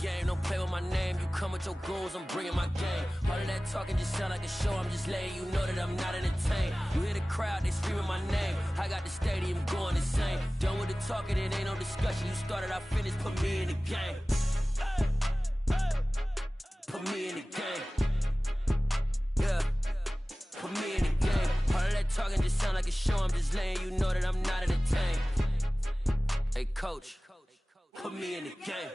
game. Don't play with my name. You come with your goons, I'm bringing my game. All of that talking just sound like a show. I'm just letting you know that I'm not entertained. You hear the crowd, they screaming my name. I got the stadium going insane. Done with the talking, it ain't no discussion. You started, I finished, put me in the game. Put me in the game. Yeah. Put me in the game. All of that talking just sound like a show. I'm just letting you know that I'm not entertained. Hey, coach, put me in the game.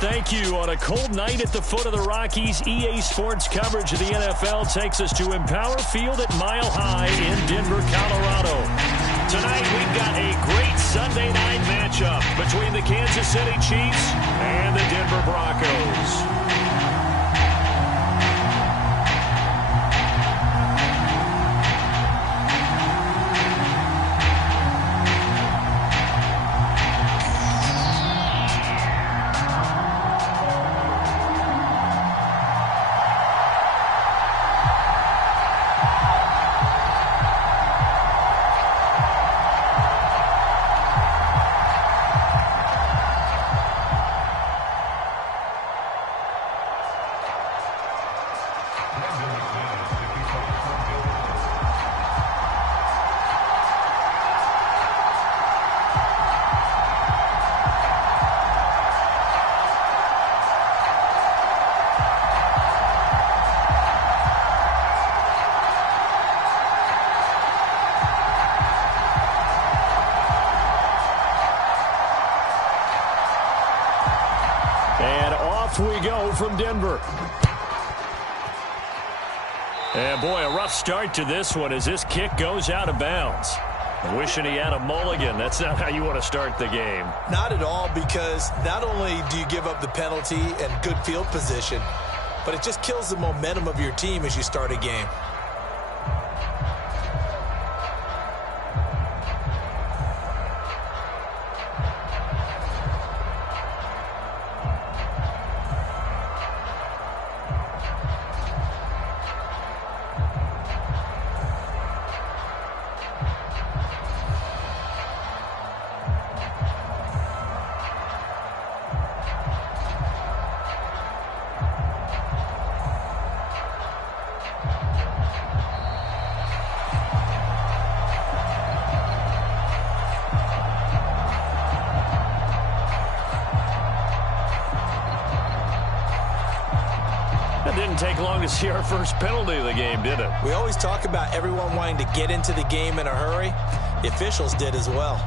Thank you. On a cold night at the foot of the Rockies, EA Sports coverage of the NFL takes us to Empower Field at Mile High in Denver, Colorado. Tonight, we've got a great Sunday night matchup between the Kansas City Chiefs and the Denver Broncos. We go from Denver. And boy, a rough start to this one as this kick goes out of bounds. Wishing he had a mulligan. That's not how you want to start the game. Not at all, because not only do you give up the penalty and good field position, but it just kills the momentum of your team as you start a game. Take long to see our first penalty of the game, did it? We always talk about everyone wanting to get into the game in a hurry. The officials did as well.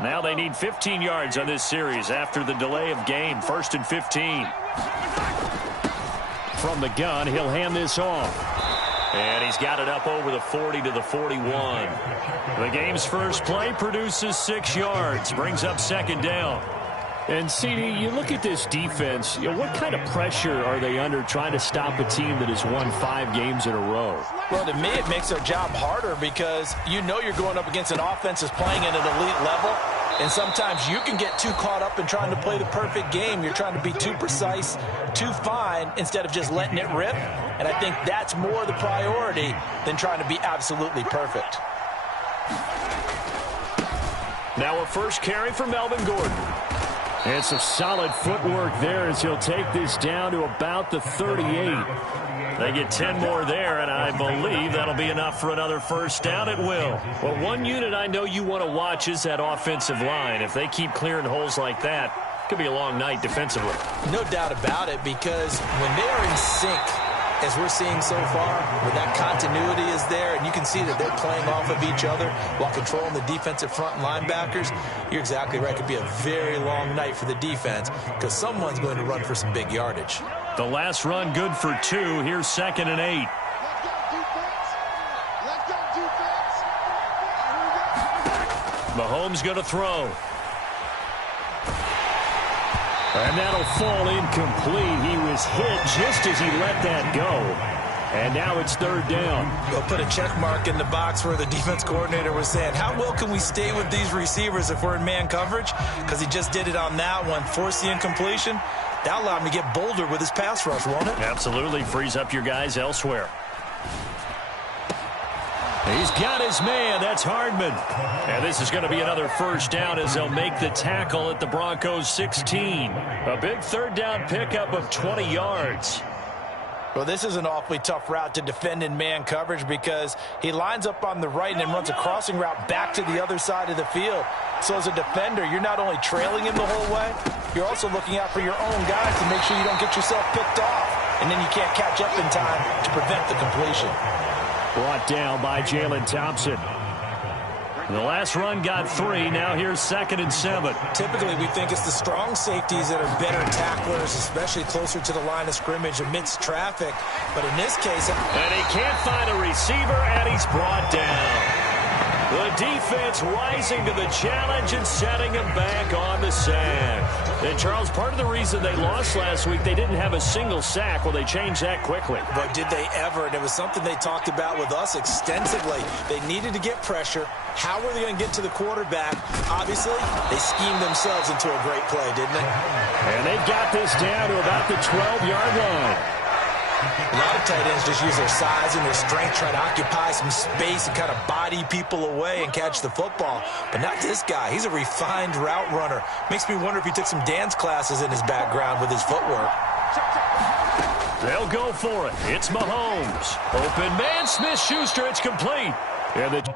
Now they need 15 yards on this series after the delay of game. 1st and 15. From the gun, he'll hand this off. And he's got it up over the 40 to the 41. The game's first play produces 6 yards. Brings up 2nd down. And, CD, you look at this defense, what kind of pressure are they under trying to stop a team that has won 5 games in a row? Well, to me, it makes their job harder because you know you're going up against an offense that's playing at an elite level, and sometimes you can get too caught up in trying to play the perfect game. You're trying to be too precise, too fine, instead of just letting it rip, and I think that's more the priority than trying to be absolutely perfect. Now a first carry for Melvin Gordon. And some solid footwork there as he'll take this down to about the 38. They get 10 more there, and I believe that'll be enough for another first down. It will. Well, one unit I know you want to watch is that offensive line. If they keep clearing holes like that, it could be a long night defensively. No doubt about it, because when they are in sync, as we're seeing so far, when that continuity is there, and you can see that they're playing off of each other while controlling the defensive front and linebackers, you're exactly right. It could be a very long night for the defense because someone's going to run for some big yardage. The last run good for 2. Here's 2nd and 8. Mahomes going to throw. And that'll fall incomplete. He was hit just as he let that go. And now it's 3rd down. We'll put a check mark in the box where the defense coordinator was saying, how well can we stay with these receivers if we're in man coverage? Because he just did it on that one, forced the incompletion. That allowed him to get bolder with his pass rush, won't it? Absolutely. Frees up your guys elsewhere. He's got his man. That's Hardman. And this is going to be another first down as they'll make the tackle at the Broncos 16. A big 3rd down pickup of 20 yards. Well, this is an awfully tough route to defend in man coverage because he lines up on the right and then runs a crossing route back to the other side of the field. So as a defender, you're not only trailing him the whole way, you're also looking out for your own guys to make sure you don't get yourself picked off. And then you can't catch up in time to prevent the completion. Brought down by Jalen Thompson. The last run got 3. Now here's 2nd and 7. Typically, we think it's the strong safeties that are better tacklers, especially closer to the line of scrimmage amidst traffic. But in this case... And he can't find a receiver, and he's brought down. The defense rising to the challenge and setting him back on the sack. And, Charles, part of the reason they lost last week, they didn't have a single sack. Well, they changed that quickly. But did they ever? And it was something they talked about with us extensively. They needed to get pressure. How were they going to get to the quarterback? Obviously, they schemed themselves into a great play, didn't they? And they've got this down to about the 12-yard line. A lot of tight ends just use their size and their strength, try to occupy some space and kind of body people away and catch the football. But not this guy. He's a refined route runner. Makes me wonder if he took some dance classes in his background with his footwork. They'll go for it. It's Mahomes. Open man, Smith-Schuster. It's complete. And the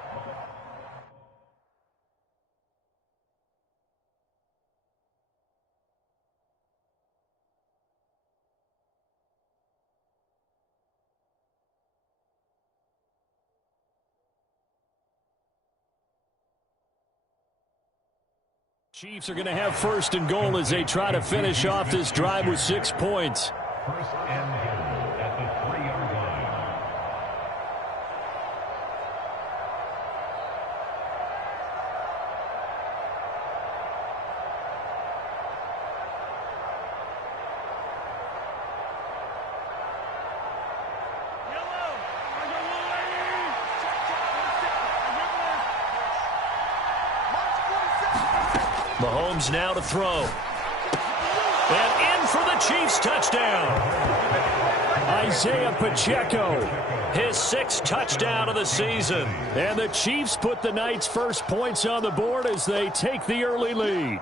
Chiefs are going to have 1st and goal as they try to finish off this drive with 6 points. First and goal at the 3-yard line. Mahomes now to throw. And in for the Chiefs touchdown. Isaiah Pacheco, his 6th touchdown of the season. And the Chiefs put the night's first points on the board as they take the early lead.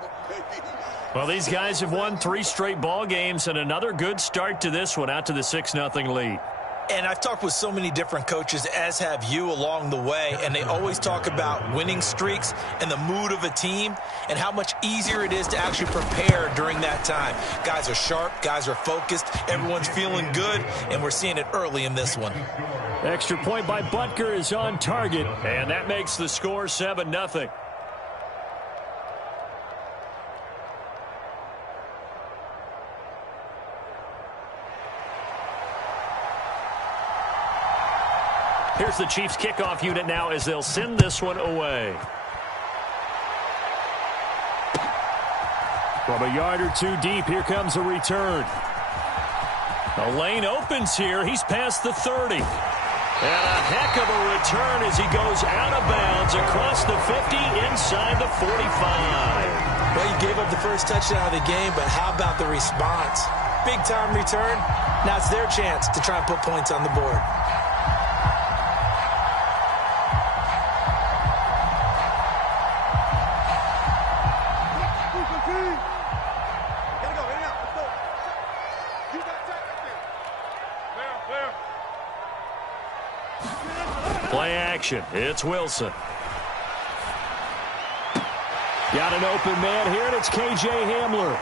Well, these guys have won 3 straight ball games and another good start to this one out to the 6-0 lead. And I've talked with so many different coaches, as have you, along the way, and they always talk about winning streaks and the mood of a team and how much easier it is to actually prepare during that time. Guys are sharp, guys are focused, everyone's feeling good, and we're seeing it early in this one. Extra point by Butker is on target, and that makes the score 7-0. Here's the Chiefs kickoff unit now as they'll send this one away. From a yard or 2 deep, here comes a return. The lane opens here. He's past the 30. And a heck of a return as he goes out of bounds across the 50 inside the 45. Well, you gave up the first touchdown of the game, but how about the response? Big-time return. Now it's their chance to try and put points on the board. Play action. It's Wilson. Got an open man here, and it's K.J. Hamler.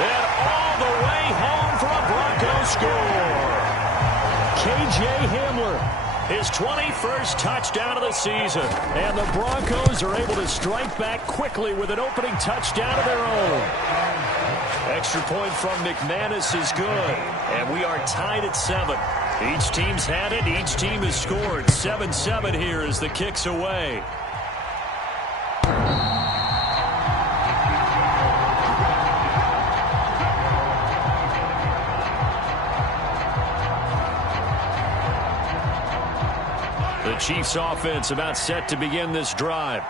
And all the way home for a Broncos score. K.J. Hamler, his 21st touchdown of the season. And the Broncos are able to strike back quickly with an opening touchdown of their own. Extra point from McManus is good. And we are tied at 7. Each team's had it. Each team has scored. 7-7 here as the kick's away. The Chiefs offense about set to begin this drive.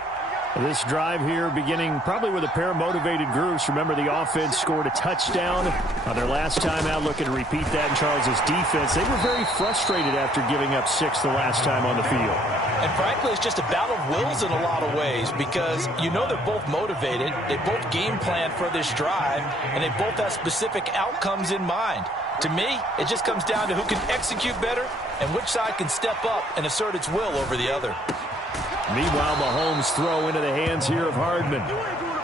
This drive here beginning probably with a pair of motivated groups. Remember, the offense scored a touchdown on their last time out, looking to repeat that in Charles's defense. They were very frustrated after giving up 6 the last time on the field. And frankly, it's just a battle of wills in a lot of ways because you know they're both motivated. They both game plan for this drive, and they both have specific outcomes in mind. To me, it just comes down to who can execute better and which side can step up and assert its will over the other. Meanwhile, Mahomes throw into the hands here of Hardman.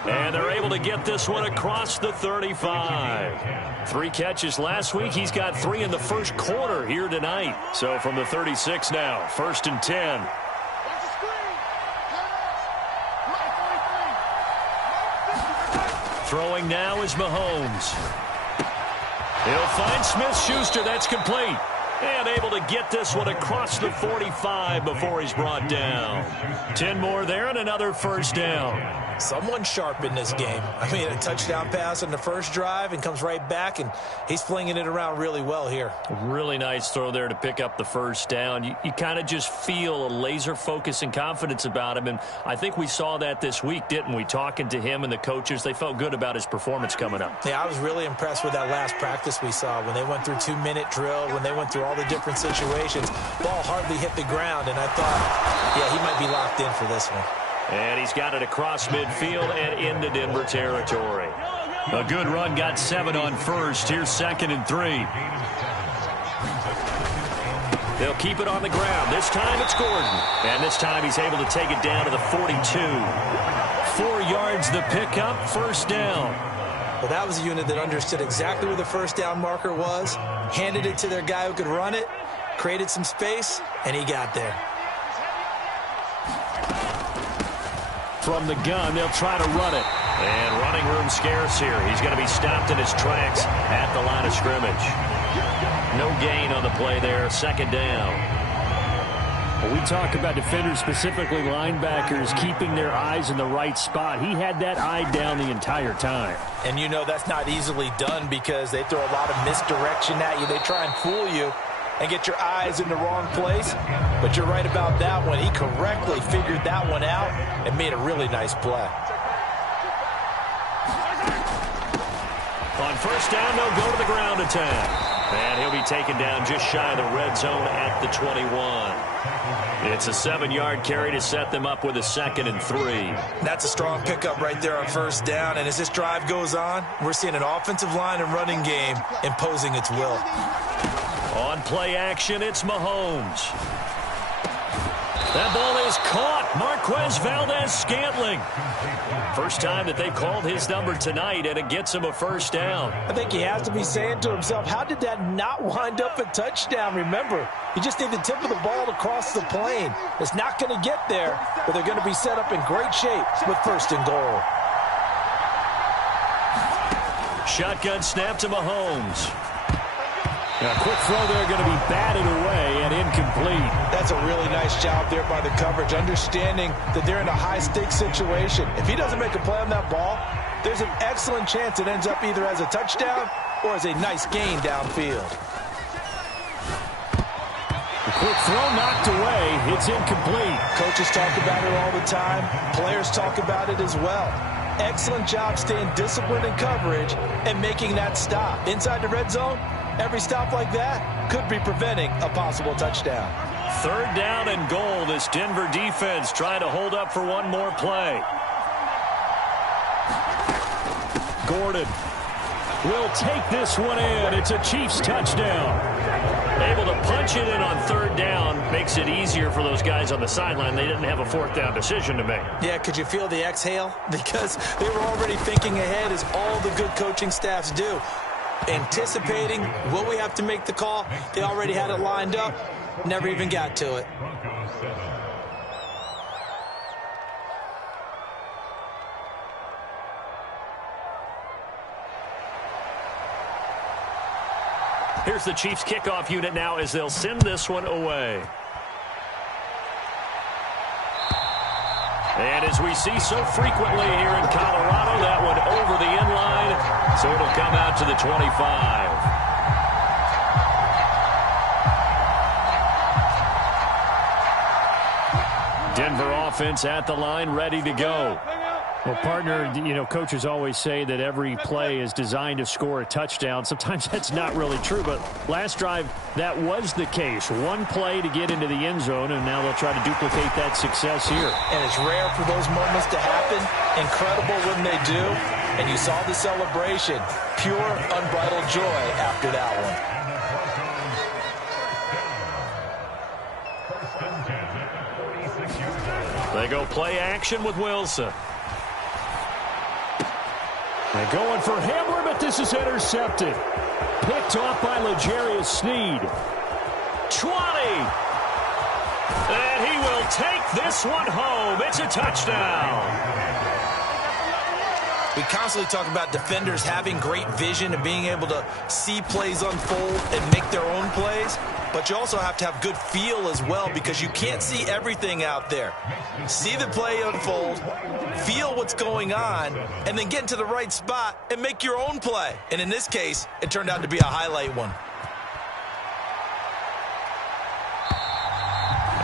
And they're able to get this one across the 35. 3 catches last week. He's got 3 in the first quarter here tonight. So from the 36 now, 1st and 10. Throwing now is Mahomes. He'll find Smith-Schuster. That's complete. And able to get this one across the 45 before he's brought down. 10 more there and another first down. Someone sharp in this game. I mean, a touchdown pass on the first drive and comes right back, and he's flinging it around really well here. Really nice throw there to pick up the first down. You kind of just feel a laser focus and confidence about him, and I think we saw that this week, didn't we? Talking to him and the coaches, they felt good about his performance coming up. Yeah, I was really impressed with that last practice we saw when they went through 2-minute drill, when they went through all the different situations. Ball hardly hit the ground, and I thought, yeah, he might be locked in for this one. And he's got it across midfield and into Denver territory. A good run, got 7 on first. Here's 2nd and 3. They'll keep it on the ground. This time it's Gordon. And this time he's able to take it down to the 42. 4 yards the pickup, first down. Well, that was a unit that understood exactly where the first down marker was, handed it to their guy who could run it, created some space, and he got there. From the gun, they'll try to run it. And running room scarce here. He's going to be stopped in his tracks at the line of scrimmage. No gain on the play there, 2nd down. Well, we talk about defenders, specifically linebackers, keeping their eyes in the right spot. He had that eye down the entire time. And you know that's not easily done because they throw a lot of misdirection at you. They try and fool you and get your eyes in the wrong place. But you're right about that one. He correctly figured that one out and made a really nice play. On first down, they'll go to the ground attack. And he'll be taken down just shy of the red zone at the 21. It's a 7-yard carry to set them up with a 2nd and 3. That's a strong pickup right there on first down. And as this drive goes on, we're seeing an offensive line and running game imposing its will. On play action, it's Mahomes. That ball is caught. Marquez Valdez-Scantling. First time that they called his number tonight, and it gets him a first down. I think he has to be saying to himself, how did that not wind up a touchdown? Remember, you just need the tip of the ball to cross the plane. It's not going to get there, but they're going to be set up in great shape with 1st and goal. Shotgun snap to Mahomes. A quick throw there, going to be batted away and incomplete. That's a really nice job there by the coverage, understanding that they're in a high-stakes situation. If he doesn't make a play on that ball, there's an excellent chance it ends up either as a touchdown or as a nice gain downfield. A quick throw knocked away. It's incomplete. Coaches talk about it all the time. Players talk about it as well. Excellent job staying disciplined in coverage and making that stop. Inside the red zone, every stop like that could be preventing a possible touchdown. 3rd down and goal. This Denver defense trying to hold up for one more play. Gordon. will take this one in. It's a Chiefs touchdown. Able to punch it in on third down makes it easier for those guys on the sideline. They didn't have a fourth down decision to make. Yeah, could you feel the exhale? Because they were already thinking ahead, as all the good coaching staffs do. Anticipating, will we have to make the call? They already had it lined up. Never even got to it. Here's the Chiefs kickoff unit now as they'll send this one away. And as we see so frequently here in Colorado, that one over the end line, so it'll come out to the 25. Denver offense at the line, ready to go. Well, partner, you know, coaches always say that every play is designed to score a touchdown. Sometimes that's not really true, but last drive, that was the case. One play to get into the end zone, and now they'll try to duplicate that success here. And it's rare for those moments to happen. Incredible when they do. And you saw the celebration. Pure, unbridled joy after that one. They go play action with Wilson. They're going for Hamler, but this is intercepted. Picked off by L'Jarius Sneed. 20. And he will take this one home. It's a touchdown. We constantly talk about defenders having great vision and being able to see plays unfold and make their own plays. But you also have to have good feel as well, because you can't see everything out there. See the play unfold, feel what's going on, and then get into the right spot and make your own play. And in this case, it turned out to be a highlight one.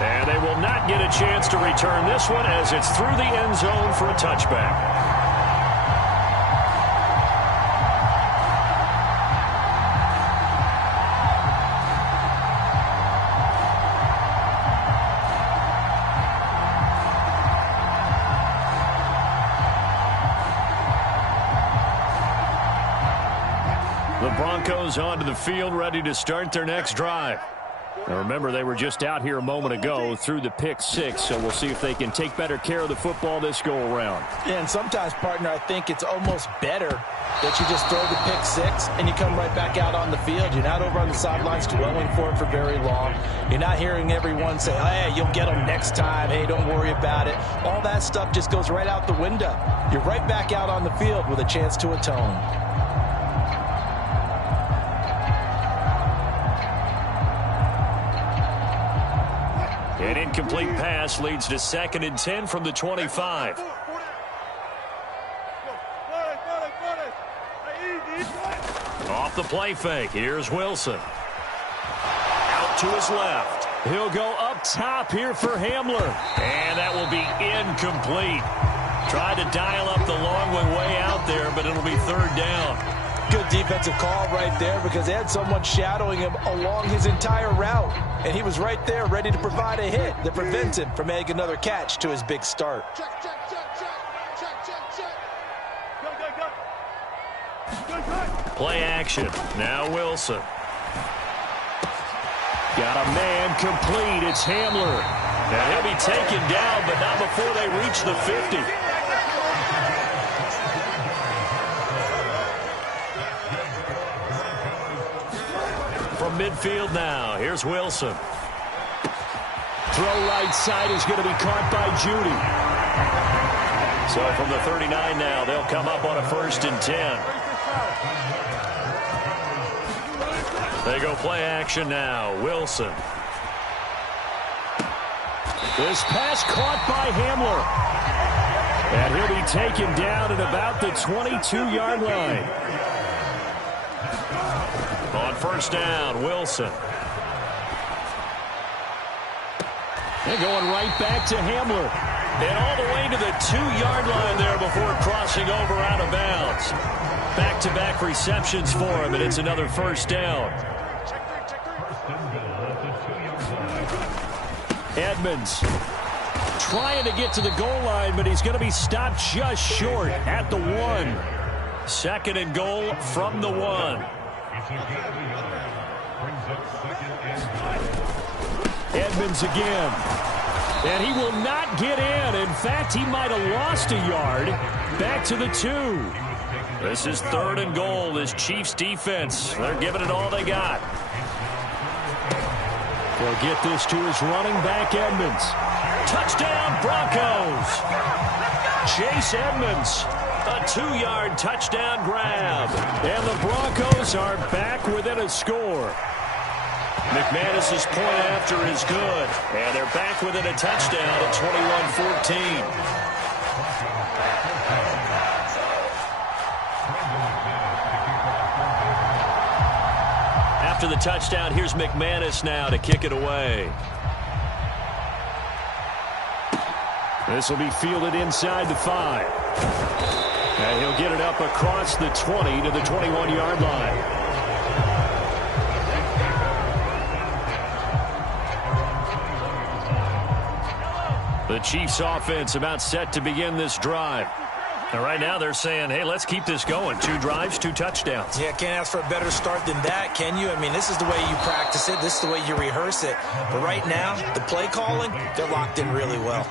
And they will not get a chance to return this one as it's through the end zone for a touchback. The Broncos onto the field, ready to start their next drive. Now remember, they were just out here a moment ago through the pick six, so we'll see if they can take better care of the football this go-around. Yeah, and sometimes, partner, I think it's almost better that you just throw the pick six and you come right back out on the field. You're not over on the sidelines dwelling for it for very long. You're not hearing everyone say, hey, you'll get them next time. Hey, don't worry about it. All that stuff just goes right out the window. You're right back out on the field with a chance to atone. An incomplete pass leads to 2nd and 10 from the 25. Off the play fake. Here's Wilson. Out to his left. He'll go up top here for Hamler. And that will be incomplete. Tried to dial up the long way out there, but it'll be 3rd down. Good defensive call right there, because they had someone shadowing him along his entire route. And he was right there ready to provide a hit that prevents him from making another catch to his big start. Play action. Now Wilson. Got a man complete. It's Hamler. Now he'll be taken down, but not before they reach the 50. From midfield now, here's Wilson. Throw right side is going to be caught by Judy. So from the 39 now, they'll come up on a 1st and 10. They go play action now. Wilson. This pass caught by Hamler. And he'll be taken down at about the 22-yard line. On 1st down, Wilson. They're going right back to Hamler. And all the way to the 2-yard line there before crossing over out of bounds. Back-to-back receptions for him, and it's another 1st down. Edmonds trying to get to the goal line, but he's going to be stopped just short at the 1. 2nd and goal from the 1. Edmonds again. And he will not get in. In fact, he might have lost a yard. Back to the 2. This is 3rd and goal. This Chiefs defense, they're giving it all they got. They'll get this to his running back, Edmonds. Touchdown, Broncos. Chase Edmonds, a 2-yard touchdown grab. And the Broncos are back within a score. McManus's point after is good. And they're back within a touchdown at 21-14. After the touchdown, here's McManus now to kick it away. This will be fielded inside the 5. And he'll get it up across the 20 to the 21-yard line. The Chiefs offense about set to begin this drive. And right now they're saying, hey, let's keep this going. 2 drives, 2 touchdowns. Yeah, can't ask for a better start than that, can you? I mean, this is the way you practice it. This is the way you rehearse it. But right now, the play calling, they're locked in really well.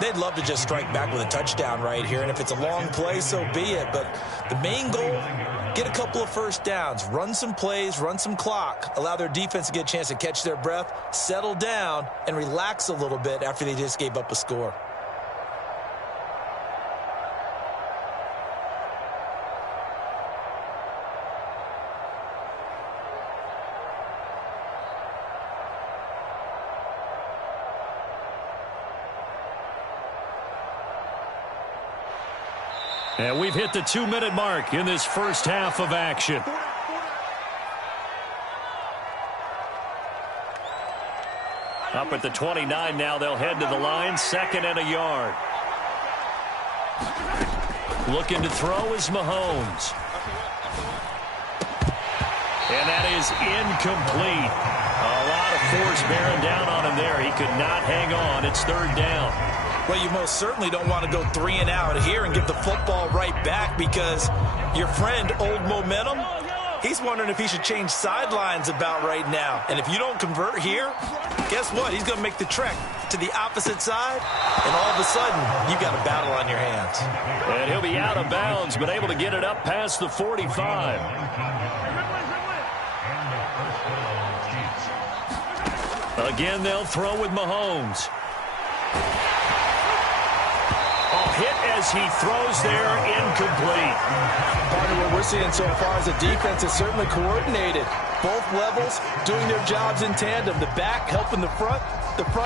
They'd love to just strike back with a touchdown right here. And if it's a long play, so be it. But the main goal, get a couple of first downs, run some plays, run some clock, allow their defense to get a chance to catch their breath, settle down, and relax a little bit after they just gave up a score. And we've hit the 2-minute mark in this first half of action. Up at the 29 now, they'll head to the line, 2nd and a yard. Looking to throw is Mahomes. And that is incomplete. A lot of force bearing down on him there. He could not hang on. It's 3rd down. Well, you most certainly don't want to go 3 and out here and give the football right back, because your friend, Old Momentum, he's wondering if he should change sidelines about right now. And if you don't convert here, guess what? He's going to make the trek to the opposite side, and all of a sudden, you've got a battle on your hands. And he'll be out of bounds, but able to get it up past the 45. Again, they'll throw with Mahomes. Hit as he throws there, incomplete. Partner, what we're seeing so far is the defense is certainly coordinated. Both levels doing their jobs in tandem. The back helping the front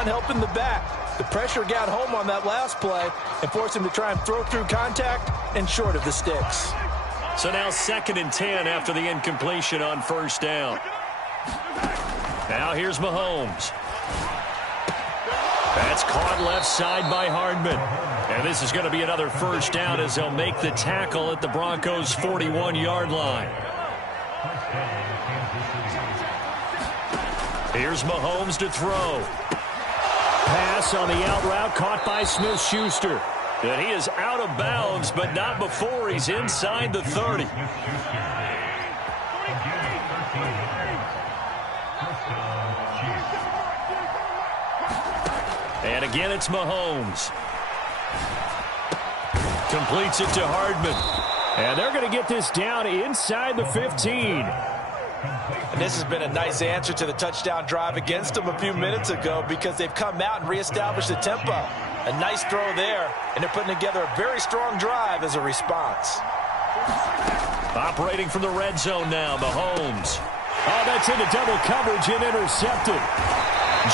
helping the back. The pressure got home on that last play and forced him to try and throw through contact and short of the sticks. So now 2nd and 10 after the incompletion on 1st down. Now here's Mahomes. That's caught left side by Hardman. And this is going to be another 1st down as they'll make the tackle at the Broncos' 41-yard line. Here's Mahomes to throw. Pass on the out route caught by Smith-Schuster. And he is out of bounds, but not before he's inside the 30. And again, it's Mahomes. Completes it to Hardman. And they're going to get this down inside the 15. And this has been a nice answer to the touchdown drive against them a few minutes ago, because they've come out and reestablished the tempo. A nice throw there, and they're putting together a very strong drive as a response. Operating from the red zone now, Mahomes. Oh, that's into double coverage and intercepted.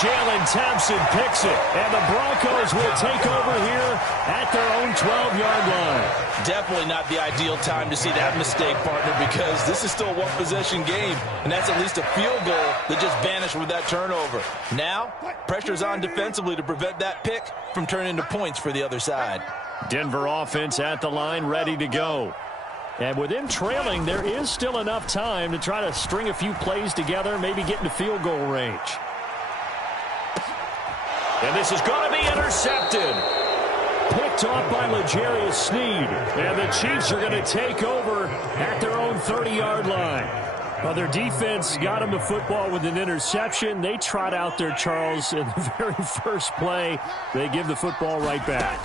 Jalen Thompson picks it, and the Broncos will take over here at their own 12-yard line. Definitely not the ideal time to see that mistake, partner, because this is still a one-possession game, and that's at least a field goal that just vanished with that turnover. Now, pressure's on defensively to prevent that pick from turning into points for the other side. Denver offense at the line, ready to go. And with them trailing, there is still enough time to try to string a few plays together, maybe get into field goal range. And this is going to be intercepted. Picked off by L'Jarius Sneed. And the Chiefs are going to take over at their own 30-yard line. Well, their defense got them the football with an interception. They trot out there, Charles, in the very first play. They give the football right back.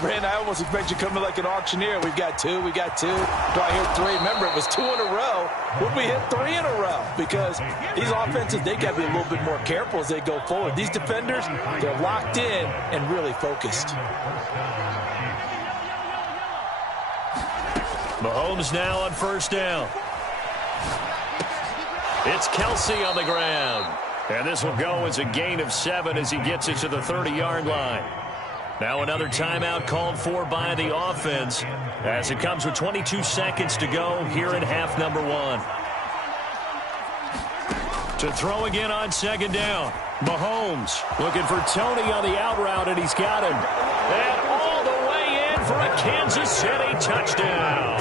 Brandon, I almost expect you coming like an auctioneer. We've got two. Do I hear three? Remember, it was 2 in a row. Would we hit 3 in a row? Because these offenses, they got to be a little bit more careful as they go forward. These defenders, they're locked in and really focused. Mahomes now on first down. It's Kelsey on the ground. And this will go as a gain of 7 as he gets it to the 30-yard line. Now another timeout called for by the offense as it comes with 22 seconds to go here in half number 1. To throw again on second down. Mahomes looking for Tony on the out route, and he's got him. And all the way in for a Kansas City touchdown.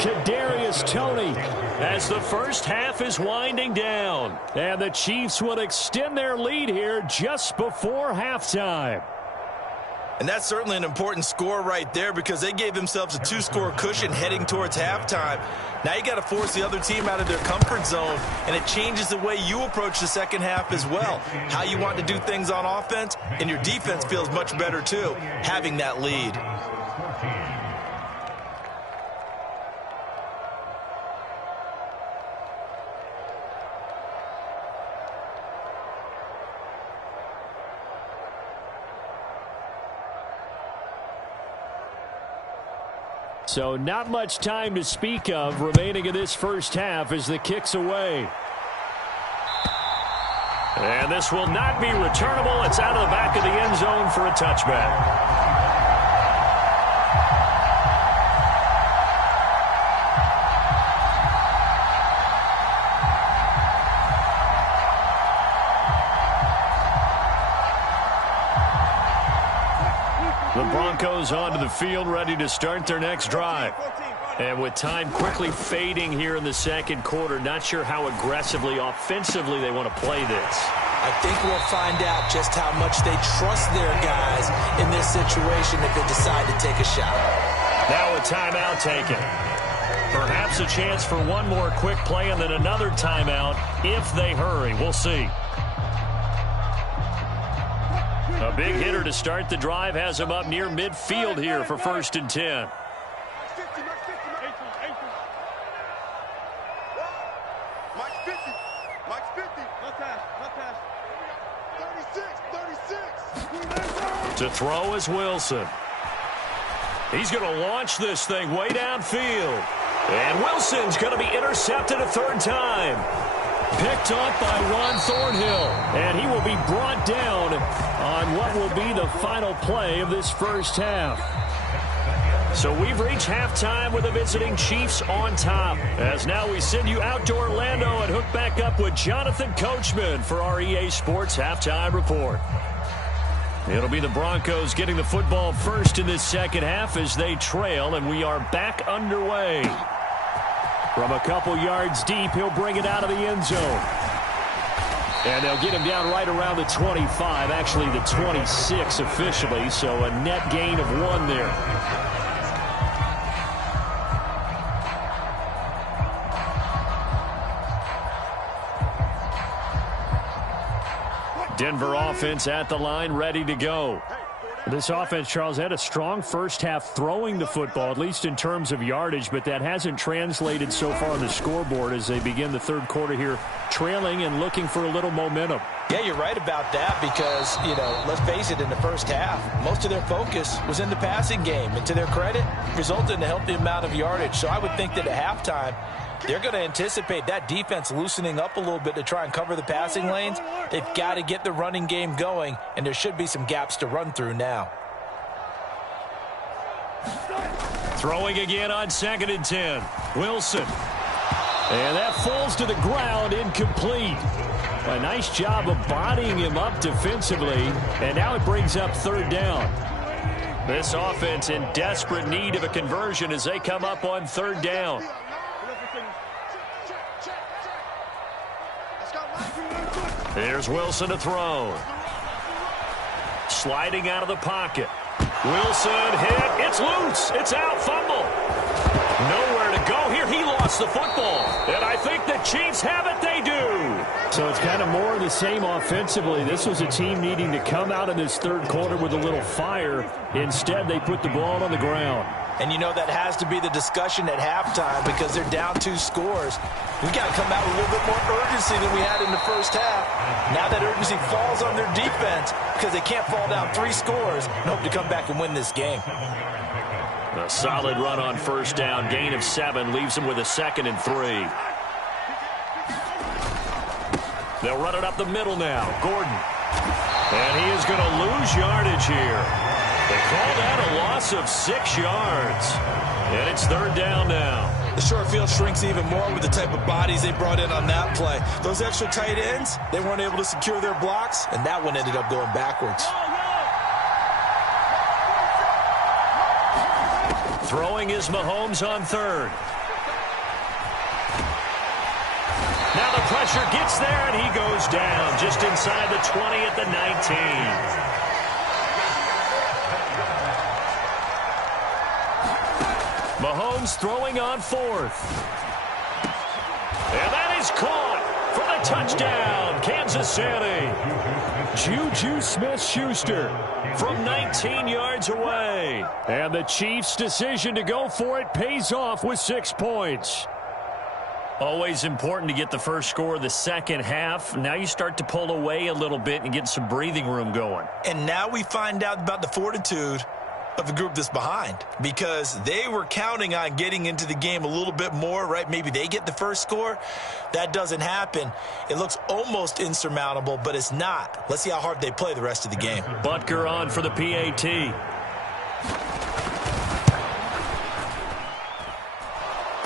Kadarius Toney as the first half is winding down. And the Chiefs will extend their lead here just before halftime. And that's certainly an important score right there because they gave themselves a 2-score cushion heading towards halftime. Now you got to force the other team out of their comfort zone, and it changes the way you approach the second half as well. How you want to do things on offense, and your defense feels much better too, having that lead. So not much time to speak of remaining in this first half as the kick's away. And this will not be returnable. It's out of the back of the end zone for a touchback. The Broncos onto the field, ready to start their next drive. And with time quickly fading here in the second quarter, not sure how aggressively, offensively they want to play this. I think we'll find out just how much they trust their guys in this situation if they decide to take a shot. Now a timeout taken. Perhaps a chance for one more quick play and then another timeout if they hurry. We'll see. A big hitter to start the drive has him up near midfield here for 1st and 10. To throw is Wilson. He's going to launch this thing way downfield. And Wilson's going to be intercepted a 3rd time. Picked off by Ron Thornhill. And he will be brought down on what will be the final play of this first half. So we've reached halftime with the visiting Chiefs on top. As now we send you out to Orlando and hook back up with Jonathan Coachman for our EA Sports Halftime Report. It'll be the Broncos getting the football first in this second half as they trail, and we are back underway. From a couple yards deep, he'll bring it out of the end zone. And they'll get him down right around the 25, actually the 26 officially, so a net gain of 1 there. Denver offense at the line, ready to go. This offense, Charles, had a strong first half throwing the football, at least in terms of yardage, but that hasn't translated so far on the scoreboard as they begin the third quarter here, trailing and looking for a little momentum. Yeah, you're right about that because, you know, let's face it, in the first half, most of their focus was in the passing game. And to their credit, resulted in a healthy amount of yardage. So I would think that at halftime, they're going to anticipate that defense loosening up a little bit to try and cover the passing lanes. They've got to get the running game going, and there should be some gaps to run through now. Throwing again on 2nd and 10. Wilson. And that falls to the ground, incomplete. A nice job of bodying him up defensively, and now it brings up 3rd down. This offense in desperate need of a conversion as they come up on 3rd down. Here's Wilson to throw. Sliding out of the pocket. Wilson hit. It's loose. It's out. Fumble. Nowhere to go here. He lost the football. And I think the Chiefs have it. They do. So it's kind of more of the same offensively. This was a team needing to come out in this third quarter with a little fire. Instead, they put the ball on the ground. And you know that has to be the discussion at halftime because they're down 2 scores. We got to come out with a little bit more urgency than we had in the first half. Now that urgency falls on their defense because they can't fall down 3 scores and hope to come back and win this game. A solid run on first down. Gain of 7 leaves them with a 2nd and 3. They'll run it up the middle now. Gordon. And he is going to lose yardage here. They call that a loss of 6 yards. And it's 3rd down now. The short field shrinks even more with the type of bodies they brought in on that play. Those extra tight ends, they weren't able to secure their blocks, and that one ended up going backwards. Throwing is Mahomes on 3rd. Now the pressure gets there, and he goes down just inside the 20 at the 19. Mahomes throwing on 4th. And that is caught for the touchdown, Kansas City. Juju Smith-Schuster from 19 yards away. And the Chiefs' decision to go for it pays off with 6 points. Always important to get the first score of the second half. Now you start to pull away a little bit and get some breathing room going. And now we find out about the fortitude of the group that's behind because they were counting on getting into the game a little bit more, right? Maybe they get the first score. That doesn't happen. It looks almost insurmountable, but it's not. Let's see how hard they play the rest of the game. Butker on for the PAT.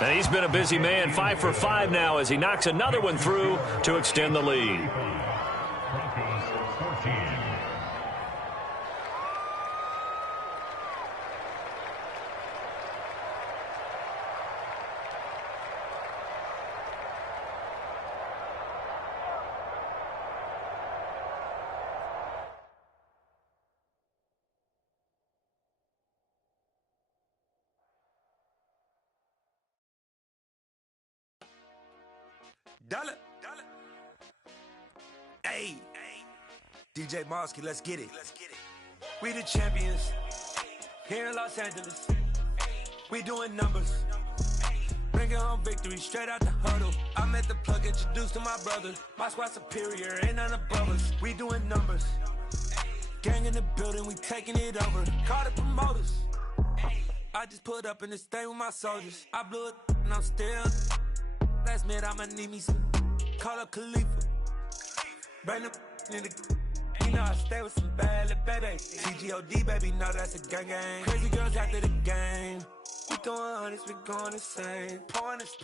And he's been a busy man, 5 for 5 now as he knocks another one through to extend the lead. Dollar. Hey, DJ Mosky, let's get it. We the champions here in Los Angeles. We doing numbers. Bringing home victory straight out the huddle. I met the plug, introduced to my brother. My squad superior, ain't none above us. We doing numbers. Gang in the building, we taking it over. Call the promoters. I just put up in this thing with my soldiers. I blew it and I'm still. Last minute, I'ma need me some. Call up Khalifa. Bring the in the. You know I stay with some bad little baby. CGOD, baby, know that's a gang gang. Crazy girls after the game. We throwing hundreds, we going insane. Pouring this.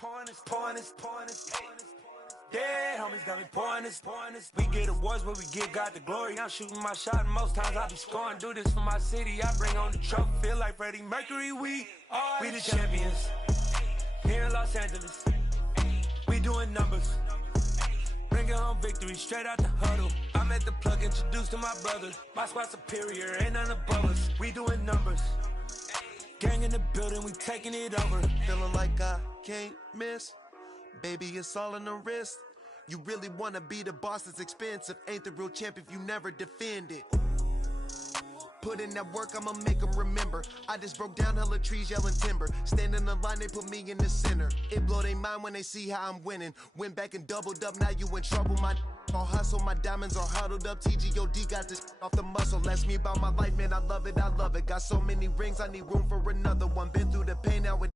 Yeah, homies got me pouring this. We get awards, but we give God the glory. I'm shooting my shot, and most times I be scoring. Do this for my city, I bring on the trophy. Feel like Freddie Mercury, we the champions here in Los Angeles. We doing numbers. Bringing home victory straight out the huddle. I met the plug, introduced to my brother. My squad superior, ain't none above us. We doing numbers. Gang in the building, we taking it over. Feeling like I can't miss. Baby, it's all in the wrist. You really wanna be the boss, it's expensive. Ain't the real champ if you never defend it. Put in that work, I'ma make them remember. I just broke down hella trees, yelling timber. Stand in the line, they put me in the center. It blow their mind when they see how I'm winning. Went back and doubled up, now you in trouble. My all hustle, my diamonds are huddled up. TGOD got this off the muscle. Ask me about my life, man, I love it. Got so many rings, I need room for another one. Been through the pain, now it